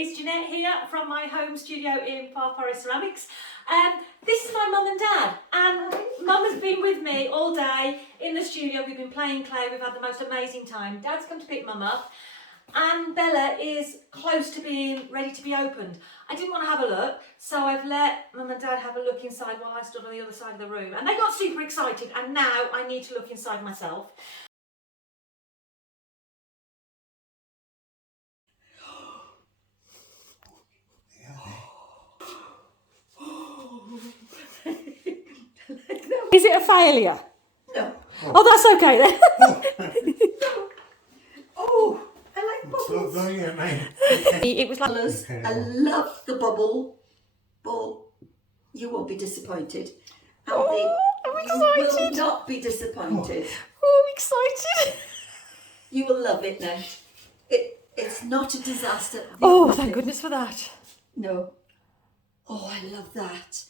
it's Jeanette here from my home studio in Far Forest Ceramics. This is my mum and dad, and mum has been with me all day in the studio. We've been playing clay, we've had the most amazing time. Dad's come to pick mum up, and Bella is close to being ready to be opened. I didn't want to have a look, so I've let mum and dad have a look inside while I stood on the other side of the room, and they got super excited, and now I need to look inside myself. Is it a failure? No. Oh, that's okay then. Oh, I like bubbles. It was like I love the bubble ball. You won't be disappointed. And I'm you excited. will not be disappointed. Oh, I'm excited. You will love it now. It's not a disaster. The Oh, opposite. thank goodness for that. No. Oh, I love that.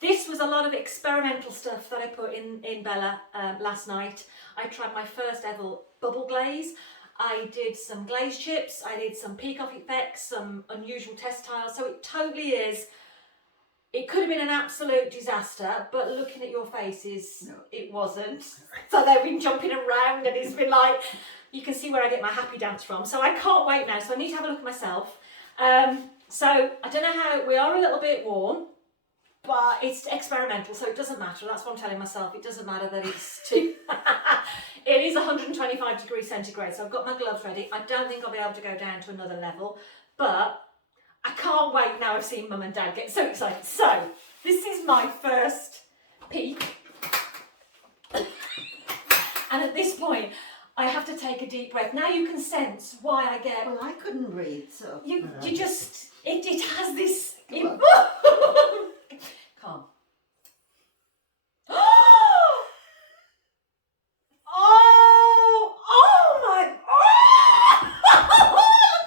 This was a lot of experimental stuff that I put in Bella last night. I tried my first ever bubble glaze. I did some glaze chips. I did some peacock effects, some unusual test tiles. So it totally is. It could have been an absolute disaster, but looking at your faces, no, it wasn't. So they've been jumping around and it's been like, you can see where I get my happy dance from. So I can't wait now. So I need to have a look at myself. So I don't know how, we are a little bit warm, but it's experimental, so it doesn't matter. That's what I'm telling myself. It doesn't matter that it's too... It is 125 degrees centigrade, so I've got my gloves ready. I don't think I'll be able to go down to another level, but I can't wait now I've seen mum and dad get so excited. So, this is my first peek. And at this point, I have to take a deep breath. Now you can sense why I get... Well, I couldn't read, so... You just... It has this... Calm. Oh my! Look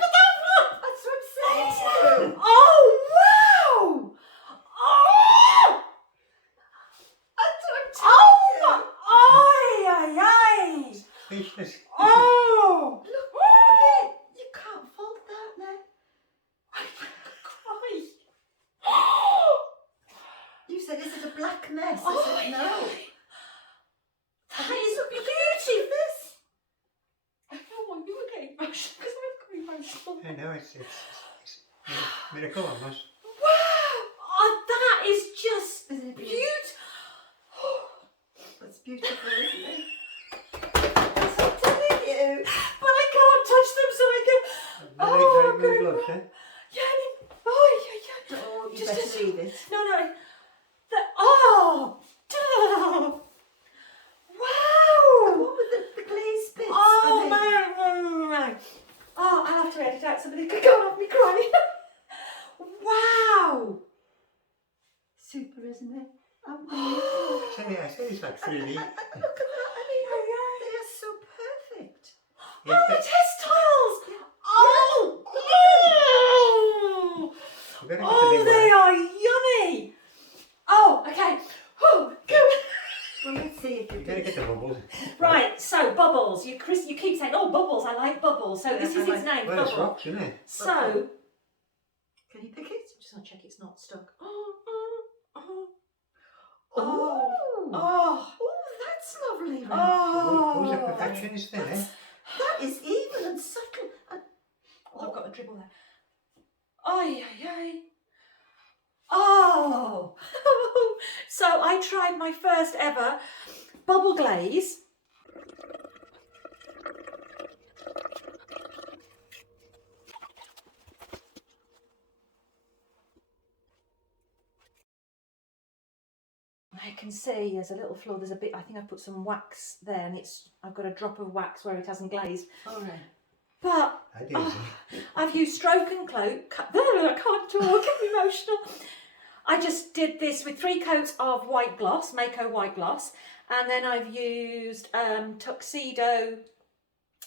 at that one! That's what I'm saying to you. Oh wow! Oh! That's what I'm telling you. Ay ay ay! Speechless. Oh! Look at it. You can't fault that now. I'm gonna cry. You said, is it a black mess? I Oh, said, no. That is a beauty. This. I don't want you were getting emotional because I'm getting emotional. I know, it's a miracle almost. Wow! Oh, that is just Isn't it beautiful. That's beautiful, isn't it? That's what I'm telling you. But I can't touch them, so I can. Oh, I'm very gonna close, cry. eh? Yeah, I mean, oh, yeah. Oh, you Just- better leave it. No. Oh! Duh. Wow! What were the glaze bits? Oh, I mean, man. Oh, I'll have to edit out somebody could go off me crying. Wow! Super, isn't it? Unbelievable. I say it's like 3D. Look at that. I mean, they are so perfect. Yeah, Oh, the test tiles! Yeah. Oh! We're gonna get the Oh, big they one. are yummy! Oh, okay. Oh, go. Well, let's see if you You're gonna get the bubbles. Right, so bubbles. You keep saying, oh, bubbles, I like bubbles. So this Yeah, is I its name, Well, it's bubble. rocks, isn't it? So, Can you pick it? I'm just going to check it's not stuck. Oh, Oh, that's lovely. Ren. Who's a oh. perfectionist then, eh? That is even and subtle. And Oh, I've got a dribble there. Ay, ay, ay. Oh. So I tried my first ever bubble glaze. I can see there's a little flaw. There's a bit. I think I've put some wax there, and I've got a drop of wax where it hasn't glazed. all right. But I did. I've used stroke and cloak. I can't talk. I'm emotional. I just did this with 3 coats of white gloss, Mako white gloss, and then I've used tuxedo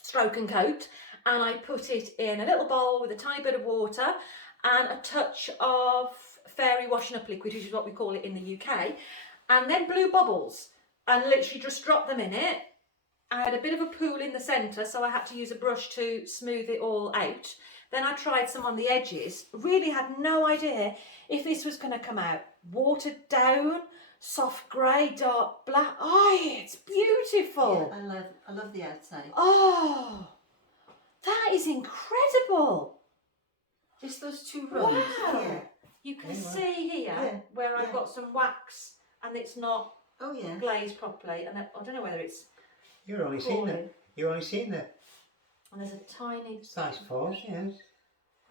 stroke and coat, and I put it in a little bowl with a tiny bit of water and a touch of fairy washing up liquid, which is what we call it in the UK, and then blue bubbles, and literally just drop them in it, I had a bit of a pool in the centre, so I had to use a brush to smooth it all out. Then I tried some on the edges. Really had no idea if this was going to come out watered down, soft grey, dark black. Oh, it's beautiful. Yeah, I love the outside. Oh, that is incredible. Just those 2 rows. Wow. Yeah. You can Yeah, see here Yeah, where I've yeah. got some wax and it's not Oh yeah. glazed properly, and I don't know whether it's You're only seeing falling. it. You're only seeing the And there's a tiny. size 4, yes.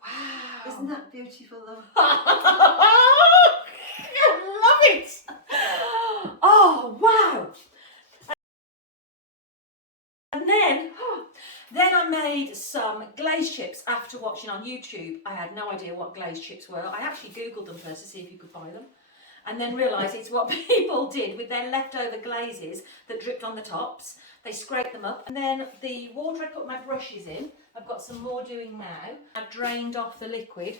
Wow. Isn't that beautiful though? I love it. Oh wow. And then I made some glaze chips after watching on YouTube. I had no idea what glaze chips were. I actually googled them first to see if you could buy them, and then realised it's what people did with their leftover glazes that dripped on the tops. They scraped them up, and then the water I put my brushes in, I've got some more doing now. I've drained off the liquid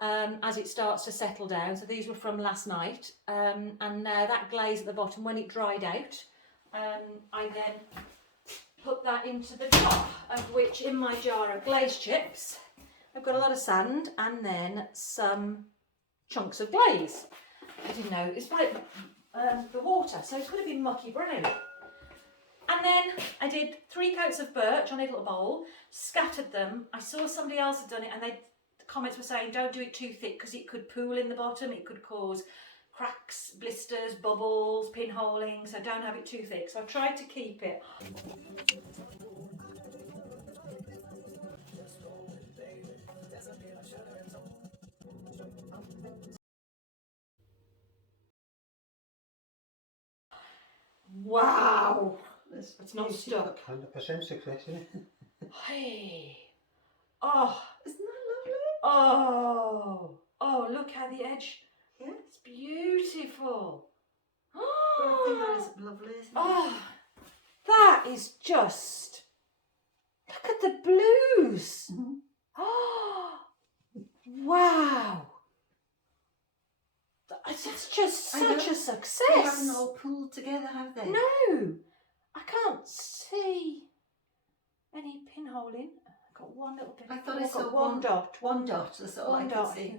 as it starts to settle down. So these were from last night, and now that glaze at the bottom, when it dried out, I then put that into the jar, of which in my jar of glaze chips, I've got a lot of sand and then some chunks of glaze. I didn't know, it's like the water, so it could have been mucky brown. And then I did 3 coats of birch on a little bowl, scattered them. I saw somebody else had done it, and the comments were saying don't do it too thick because it could pool in the bottom, it could cause cracks, blisters, bubbles, pinholing, so don't have it too thick. So I tried to keep it. Wow, it's not stuck. 100% success, isn't it? Hey, oh, Isn't that lovely? oh, look how the edge. Yeah. It's beautiful. I think that is lovely, isn't it? Oh, that is just. Look at the blues. Mhm. Oh, wow. It's just I such know. a They haven't success. all pulled together, have they? No, I can't see any pinholing. I've got one little bit. I thought I've I saw got one dot. One dot, that's all I One could dot. see.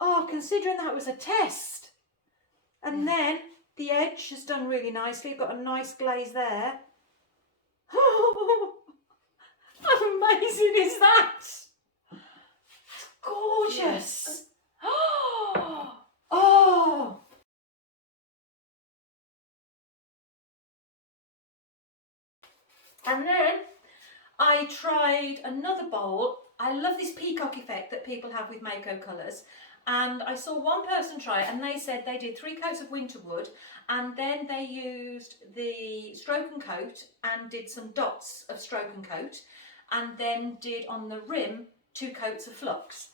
Oh, considering that was a test. And Yeah. then the edge has done really nicely. Got a nice glaze there. How amazing is that? It's gorgeous. Oh. And then I tried another bowl. I love this peacock effect that people have with Mako colours. And I saw one person try it, and they said they did 3 coats of winter wood, and then they used the stroke and coat and did some dots of stroke and coat, and then did on the rim 2 coats of flux.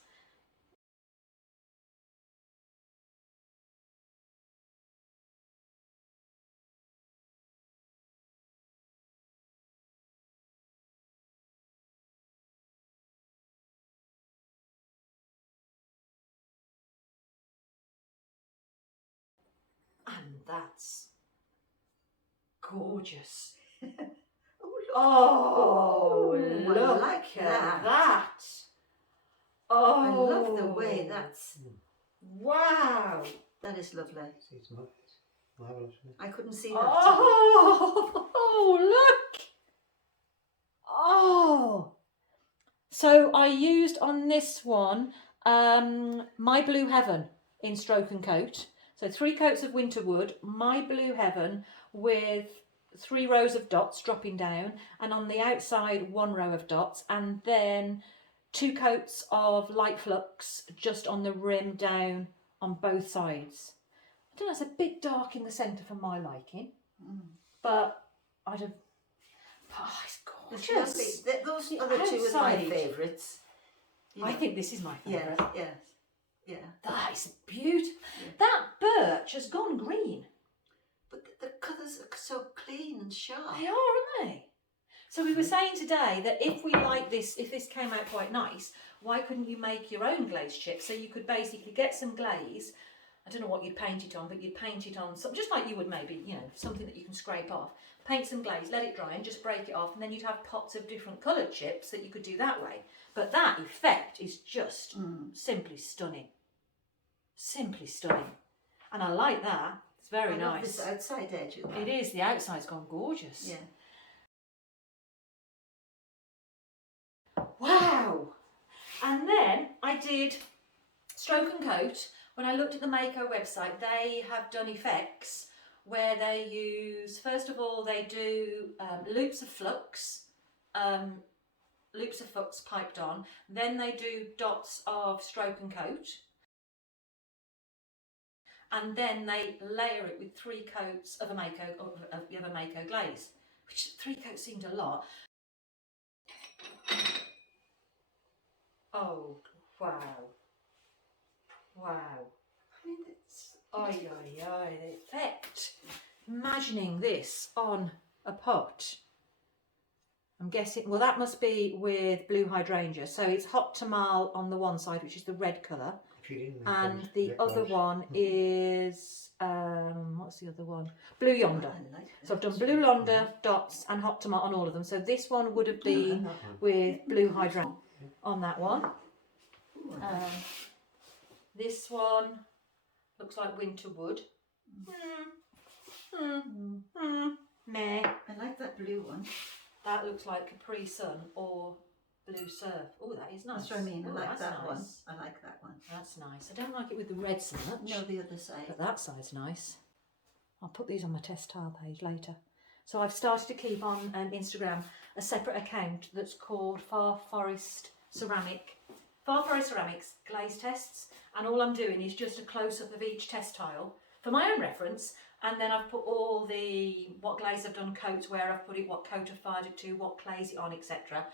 And that's gorgeous. Oh, I look like at that. that. Oh, I love the way that's. Wow. That is lovely. It's marvellous, isn't it? I couldn't see that. Oh, look. Oh. So I used on this one My Blue Heaven in stroke and coat. So 3 coats of winter wood, My Blue Heaven with 3 rows of dots dropping down, and on the outside 1 row of dots, and then 2 coats of light flux just on the rim down on both sides. I don't know, it's a bit dark in the centre for my liking, but I'd have. Oh, it's It's gorgeous. lovely. Those The other 2 are my outside. favourites. I think this is my favourite. Yes, yes. Yeah. That is beautiful. Yeah. That birch has gone green. But the colours are so clean and sharp. They are, aren't they? So we were saying today that if we like this, if this came out quite nice, why couldn't you make your own glaze chips? So you could basically get some glaze, I don't know what you'd paint it on, but you'd paint it on something just like you would maybe, you know, something that you can scrape off. Paint some glaze, let it dry, and just break it off, and then you'd have pots of different coloured chips that you could do that way. But that effect is just simply stunning. Simply stunning. And I like that. It's very I love nice. this outside edge of that. It is. The outside's gone gorgeous. Yeah. Wow! And then I did Stroke and Coat. When I looked at the Mako website, they have done effects where they use, first of all, they do loops of flux piped on. Then they do dots of Stroke and Coat. And then they layer it with 3 coats of a Mako glaze, which 3 coats seemed a lot. Oh, wow. Wow. I mean, it's... Oi, the effect. Imagining this on a pot. I'm guessing, well, that must be with blue hydrangea. So it's hot tamale on the one side, which is the red colour. And the other one is, what's the other one? Blue Yonder. So I've done Blue Yonder, dots and hot tamale on all of them. So this one would have been with blue hydrangea on that one. This one looks like winter wood. Meh. I like that blue one. That looks like Capri Sun or Blue Surf. Oh, that is nice. That's what I mean. I Oh, like that's that one. nice. I like that one. That's nice. I don't like it with the red so much. No, the other side. But that side's nice. I'll put these on my test tile page later. So I've started to keep on Instagram a separate account that's called Far Forest Ceramics Glaze Tests. And all I'm doing is just a close-up of each test tile for my own reference. And then I've put all the, what glaze I've done, coats, where I've put it, what coat I've fired it to, what glaze it on, etc.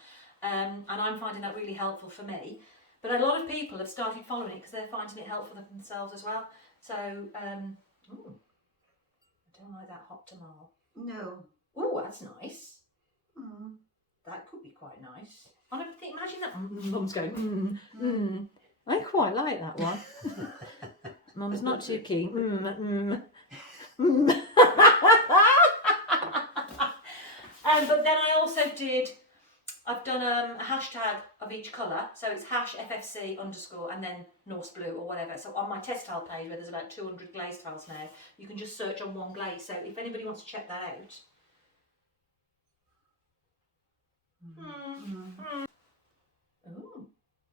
And I'm finding that really helpful for me. But a lot of people have started following it because they're finding it helpful for themselves as well. So, ooh, I don't like that hot tamale. No. Oh, that's nice. Mm. That could be quite nice. I don't think, imagine that. Mum's going, I quite like that one. Mum's not too keen. But then I also did, I've done a hashtag of each colour, so it's #FFC_ and then Norse Blue or whatever. So on my test tile page, where there's about 200 glaze tiles now, you can just search on one glaze. So if anybody wants to check that out.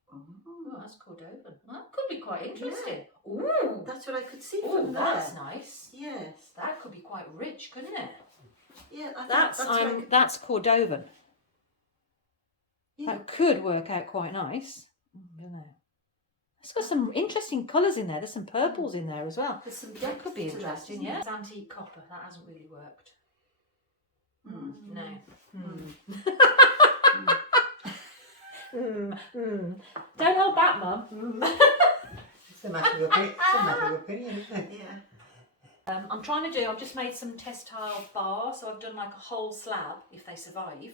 Oh, that's Cordovan. Well, that could be quite interesting. Yeah. Ooh, That's what I could see oh, from there. that's nice. Yes. That could be quite rich, couldn't it? Yeah, I think That's Cordovan. Yeah. That could work out quite nice. I don't know. It's got some interesting colours in there. There's some purples in there as well. There's some That could be depth to that, interesting, isn't yeah. it? It's antique copper. That hasn't really worked. No. Don't hold back, Mum. It's a matter of opinion, isn't it? Yeah. I've just made some test tile bars, so I've done like a whole slab if they survive,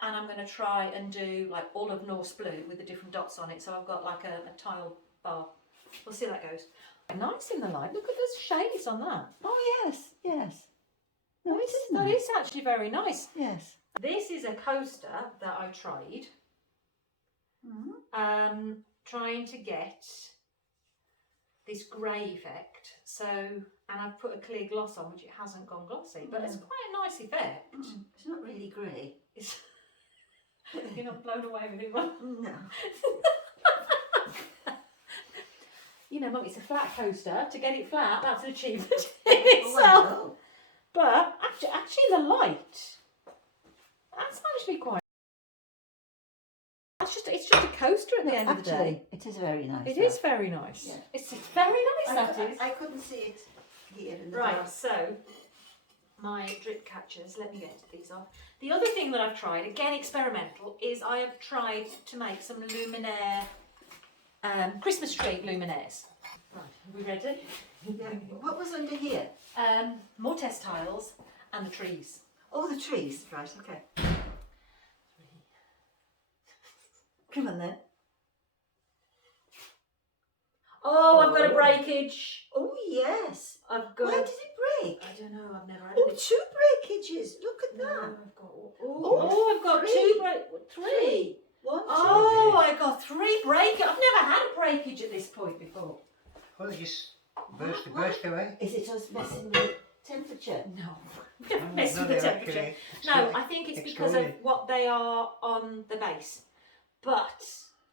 and I'm going to try and do like all of Norse Blue with the different dots on it, so I've got like a tile bar. We'll see how that goes. Nice in the light. Look at those shades on that. Oh yes, yes. No, it is That nice. is actually very nice. Yes. This is a coaster that I tried. Trying to get this grey effect. So, and I've put a clear gloss on, which it hasn't gone glossy, but it's quite a nice effect. It's not really grey. It's you're not blown away with it, Mum? No. You know, Mum, it's a flat coaster. To get it flat, that's an achievement in Oh, I itself. know. But actually, the light, that's actually quite. It's just a coaster at the end of the day. It is very nice. It is very nice. Yeah. It's very nice, that is. I couldn't see it here in the Right, dark. so my drip catchers, let me get these off. The other thing that I've tried, again experimental, is I have tried to make some luminaire, Christmas tree luminaires. Right, are we ready? Yeah. What was under here? More test tiles and the trees. Oh, the trees. Right, okay. Come on then. Oh, I've got a Oh. breakage. Oh yes. I've got. Why did it break? I don't know. I've never had Oh, it. 2 breakages. Look at No, that. I've got. Oh, I've got 3. 3. 1, 2. Oh, I got 3 breakages. I've never had a breakage at this point before. Well, it just burst away. Is it us messing with temperature? No, don't mess No, with the they're temperature. actually No, I think it's because of exploding. what they are on the base. But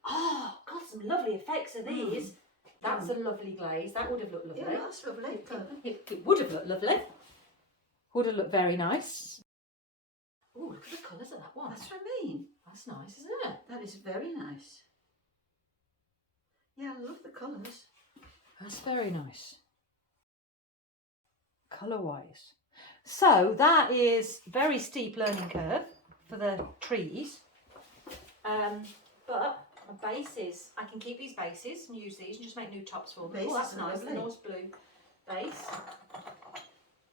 got some lovely effects of these. That's a lovely glaze. That would have looked lovely. Yeah, that's lovely. It would have looked lovely. Would have looked very nice. Oh, look at the colours of that one. That's what I mean. That's nice, isn't it? That is very nice. Yeah, I love the colours. That's very nice. Colour-wise. So that is very steep learning curve for the trees. But my bases, I can keep these bases and use these and just make new tops for them. Bases Oh, that's are nice. The lovely. Norse blue base.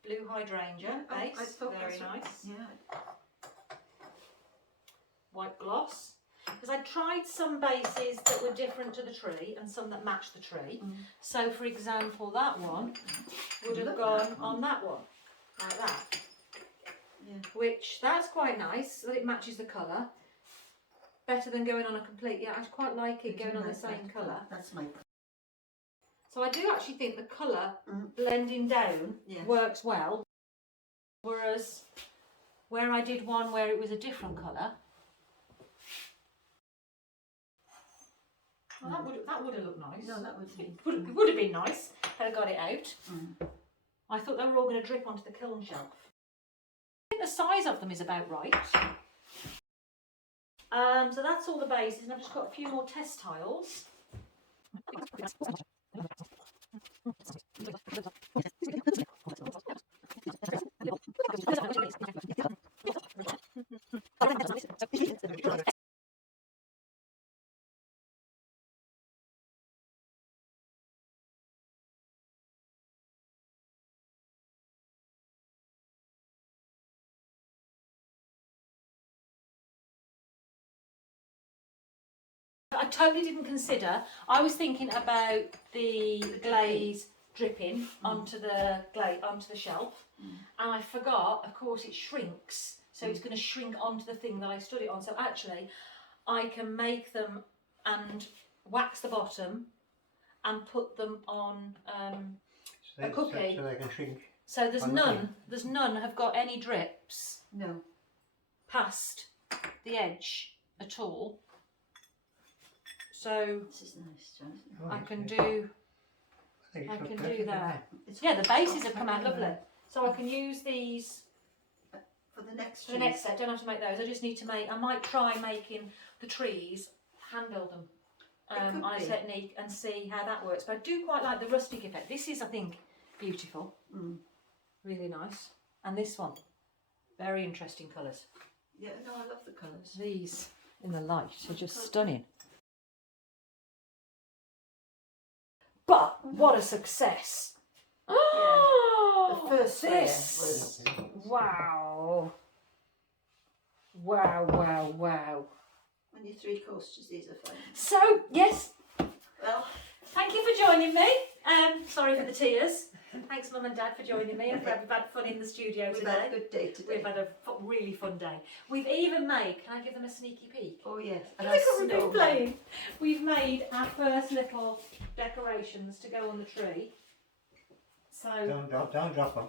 Blue hydrangea base. I thought Very that's what- nice. Yeah. White gloss. Because I tried some bases that were different to the tree and some that matched the tree. So, for example, that one would have Love gone that one. on that one, like that. Yeah. Which, that's quite nice, that it matches the colour. Better than going on a complete, yeah, I quite like it going on the same colour. That's my. So I do actually think the colour blending down Yes. works well. Whereas, where I did one where it was a different colour, well, that would have looked nice. No, that would be. It would have been nice had I got it out. I thought they were all going to drip onto the kiln shelf. I think the size of them is about right. So that's all the bases, and I've just got a few more test tiles. I totally didn't consider. I was thinking about the glaze dripping onto the shelf, and I forgot. Of course, it shrinks, so it's going to shrink onto the thing that I stood it on. So actually, I can make them and wax the bottom and put them on a cookie. So they can shrink. So there's on the none. thing. There's none have got any drips No. past the edge at all. So This is nice, John. Isn't Oh, I yes, can yes. do. think I it's can got do perfect, that. It's Yeah, the bases have come out lovely. So I can use these for the next. for the next set. Don't have to make those. I just need to make. I might try making the trees, hand build them could on a be. technique and see how that works. But I do quite like the rustic effect. This is, I think, beautiful. Really nice. And this one, very interesting colours. Yeah, no, I love the colours. These in the light are just stunning. But what a success! The first this was. wow, wow, wow, wow. When you're 3 coasters, these are fun. So yes, Well, thank you for joining me. Sorry for the tears. Thanks, Mum and Dad, for joining me. We've had fun in the studio we've today. had a good day today. We've had a really fun day. We've even made. Can I give them a sneaky peek? Oh yes. Look what we've been playing. We've made our first little decorations to go on the tree. So Don't drop them.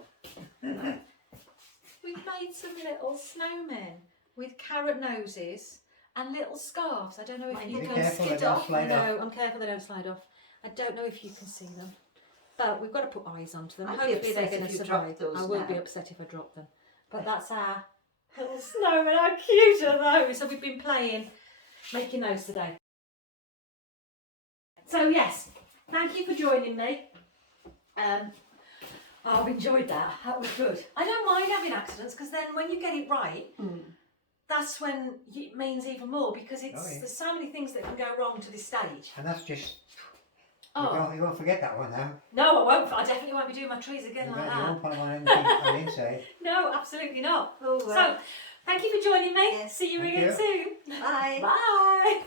we've made some little snowmen with carrot noses and little scarves. I don't know if you Be can careful they skid don't off. slide No, I'm careful they don't slide off. I don't know if you can see them. But we've got to put eyes onto them. I'd be Hopefully they're upset going if to you survive. dropped those I will be now. upset if I drop them. But that's our little snowmen. How cute are those? So we've been playing, making those today. So yes, thank you for joining me. I've enjoyed that. That was good. I don't mind having accidents because then when you get it right, that's when it means even more because it's Oh, yeah. there's so many things that can go wrong to this stage. And that's just. Oh You won't forget that one now. no, I won't. I definitely won't be doing my trees again You like won't that. put them on anything on the inside. No, absolutely not. Oh, well. So, thank you for joining me. Yes, See you thank again you. soon. Bye. Bye.